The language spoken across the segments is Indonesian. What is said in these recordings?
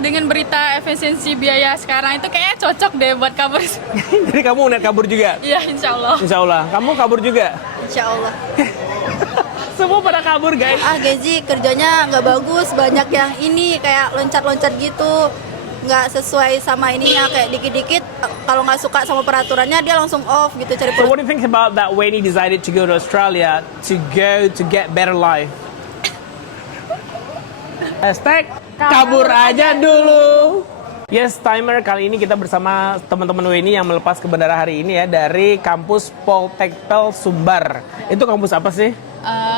Dengan berita efisiensi biaya sekarang itu kayaknya cocok deh buat kabur. Jadi kamu niat kabur juga? Iya, insya Allah. Insya Allah. Kamu kabur juga? Insya Allah. Semua pada kabur, guys. Gaji kerjanya nggak bagus, banyak yang ini kayak loncat-loncat gitu, nggak sesuai sama ininya, kayak dikit-dikit kalau nggak suka sama peraturannya dia langsung off gitu cari So what do you think about that Wayne decided to go to Australia to get better life? Hashtag kabur aja dulu. Yes, timer, kali ini kita bersama teman-teman Weni yang melepas ke bandara hari ini ya dari kampus Poltekpel Sumbar. Itu kampus apa sih?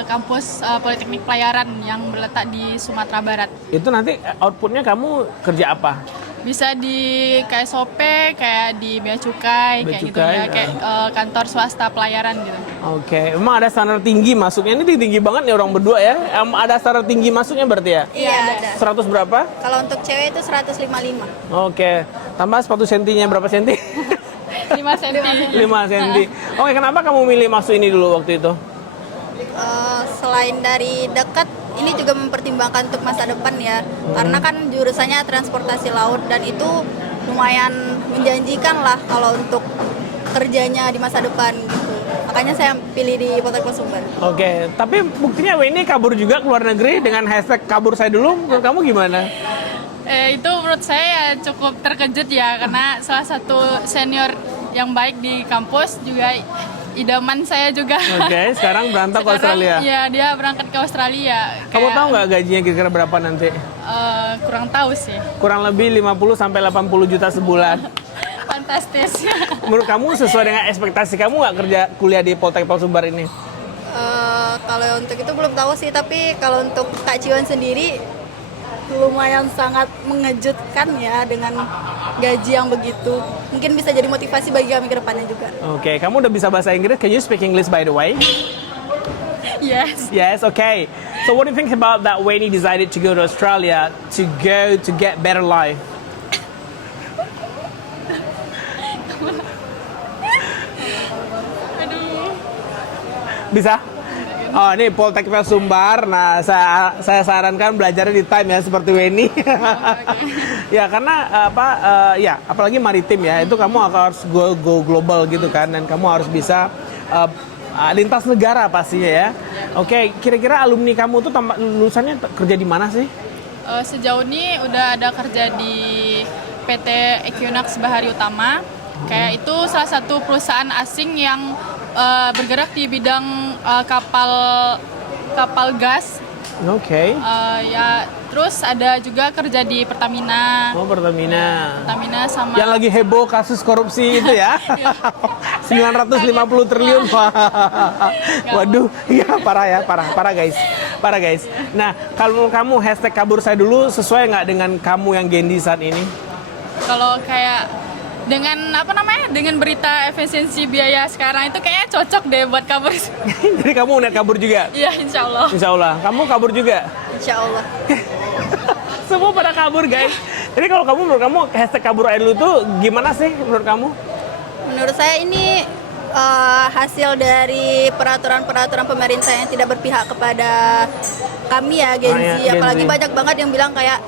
Kampus Politeknik Pelayaran yang berletak di Sumatera Barat. Itu nanti outputnya kamu kerja apa? Bisa di KSOP, kayak di Bea Cukai, Bea kayak gitu Cukai, ya, kayak kantor swasta pelayaran gitu. Oke, emang ada standar tinggi masuknya? Ini tinggi banget nih orang berdua ya. Ada standar tinggi masuknya berarti ya? Iya ada. 100 berapa? Kalau untuk cewek itu 155. Oke, tambah sepatu sentinya berapa senti? 5 cm. 5 senti. Oke, kenapa kamu milih masuk ini dulu waktu itu? Selain dari dekat, ini juga mempertimbangkan untuk masa depan ya. Karena kan jurusannya transportasi laut dan itu lumayan menjanjikan lah kalau untuk kerjanya di masa depan gitu. Makanya saya pilih di Poltekpel Sumbar. Oke, tapi buktinya Weni kabur juga ke luar negeri dengan hashtag kabur saya dulu. Menurut kamu gimana? Itu menurut saya ya cukup terkejut ya, karena salah satu senior yang baik di kampus juga idaman saya juga. Oke, sekarang berangkat ke Australia. Iya, dia berangkat ke Australia. Kamu tahu nggak gajinya kira-kira berapa nanti? Kurang tahu sih. Kurang lebih 50 sampai 80 juta sebulan. Fantastis. Menurut kamu sesuai dengan ekspektasi kamu nggak kerja kuliah di Poltekpel Sumbar ini? Kalau untuk itu belum tahu sih, tapi kalau untuk Kak Ciwan sendiri lumayan sangat mengejutkan ya dengan gaji yang begitu. Mungkin bisa jadi motivasi bagi kami ke depannya juga. Oke, kamu udah bisa bahasa Inggris? Can you speak English by the way? Yes. Yes, okay. So what do you think about that Wayne decided to go to Australia to get better life? Aduh. Bisa? Oh, ini Poltekpel Sumbar. Nah, saya sarankan belajarnya di time ya seperti Weni. Ya, karena ya apalagi maritim ya, itu kamu harus go global gitu kan, dan kamu harus bisa lintas negara pastinya ya. Oke, kira-kira alumni kamu tuh lulusannya kerja di mana sih? Sejauh ini udah ada kerja di PT Equinox Bahari Utama. Kayak itu salah satu perusahaan asing yang bergerak di bidang kapal gas. Oke. Ya, terus ada juga kerja di Pertamina. Oh, Pertamina. Pertamina sama Yang lagi heboh kasus korupsi itu ya. 950 triliun. Waduh, iya parah guys. Parah guys. Nah, kalau kamu hashtag kabur saya dulu sesuai nggak dengan kamu yang Gendi saat ini? kalau kayak dengan berita efisiensi biaya sekarang itu kayaknya cocok deh buat kabur. Jadi kamu niat kabur juga? Iya, insya Allah. Insya Allah. Kamu kabur juga? Insya Allah. Semua pada kabur guys. Jadi kalau menurut kamu hashtag kabur aja dulu tuh gimana sih menurut kamu? Menurut saya ini hasil dari peraturan-peraturan pemerintah yang tidak berpihak kepada kami ya, Gen Z. Gen Apalagi Z. banyak banget yang bilang kayak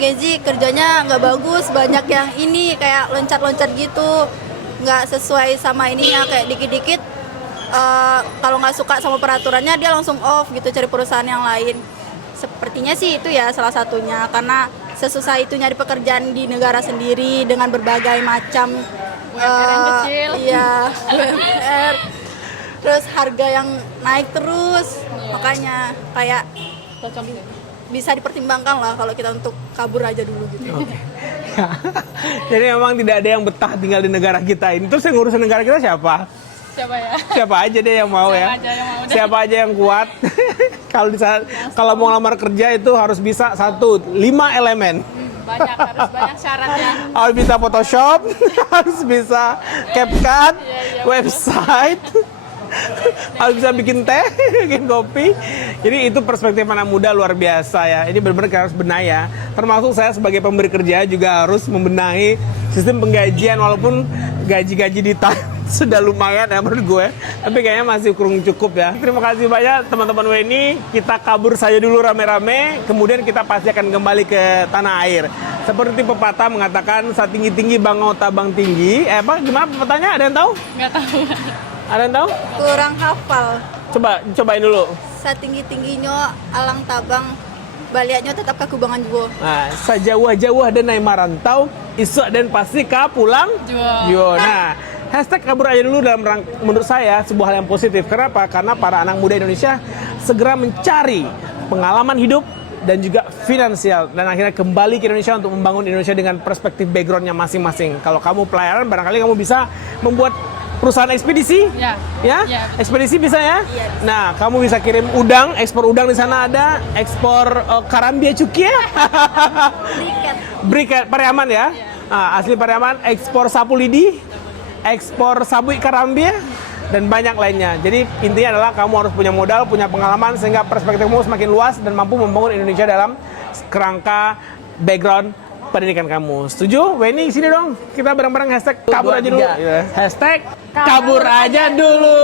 Gen Z kerjanya nggak bagus, banyak yang ini kayak loncat-loncat gitu, nggak sesuai sama ininya, kayak dikit-dikit kalau nggak suka sama peraturannya dia langsung off gitu cari perusahaan yang lain. Sepertinya sih itu ya salah satunya, karena sesusah itu nyari pekerjaan di negara sendiri dengan berbagai macam UMR yang kecil. Iya, UMR. Terus harga yang naik terus, makanya kayak bisa dipertimbangkan lah kalau kita untuk kabur aja dulu gitu. Jadi memang tidak ada yang betah tinggal di negara kita ini. Terus yang ngurusin negara kita siapa? Siapa ya? Siapa aja deh yang mau ya. Siapa aja yang kuat. Kalau mau ngelamar kerja itu harus bisa 5 elemen. Harus banyak syaratnya. Harus bisa Photoshop, harus bisa CapCut, website, harus bisa bikin teh, bikin kopi. Jadi itu perspektif anak muda luar biasa ya. Ini benar-benar harus benahi ya. Termasuk saya sebagai pemberi kerja juga harus membenahi sistem penggajian, walaupun gaji-gaji di time sudah lumayan ya menurut gue. Tapi kayaknya masih kurang cukup ya. Terima kasih banyak teman-teman WNI. Kita kabur saja dulu rame-rame, kemudian kita pasti akan kembali ke tanah air. Seperti pepatah mengatakan, saat tinggi-tinggi bangau tabang tinggi. Apa gimana pepatahnya? Ada yang tahu? Nggak tahu. Ada yang tahu? Kurang hafal. Cobain dulu. Satinggi-tingginya alang tabang, baliaknya tetap kakubangan juga. Nah, sajauh-jauh dan naik marantau, isuk dan pasti pulang. Yo, nah, hashtag kabur aja dulu menurut saya sebuah hal yang positif. Kenapa? Karena para anak muda Indonesia segera mencari pengalaman hidup dan juga finansial dan akhirnya kembali ke Indonesia untuk membangun Indonesia dengan perspektif backgroundnya masing-masing. Kalau kamu pelayaran, barangkali kamu bisa membuat perusahaan ekspedisi, Ya. ya, Ya, betul. ekspedisi bisa ya. Iya, bisa. Nah, kamu bisa kirim udang, ekspor udang di sana ada, ekspor karambia cuki ya, Tiket. briket Pariaman ya, nah, asli Pariaman, ekspor sapu lidi, ekspor sabui karambia dan banyak lainnya. Jadi intinya adalah kamu harus punya modal, punya pengalaman sehingga perspektifmu semakin luas dan mampu membangun Indonesia dalam kerangka background pendidikan kamu. Setuju? Weni, sini dong. Kita bareng-bareng hashtag kabur aja dulu. Hashtag kabur aja dulu.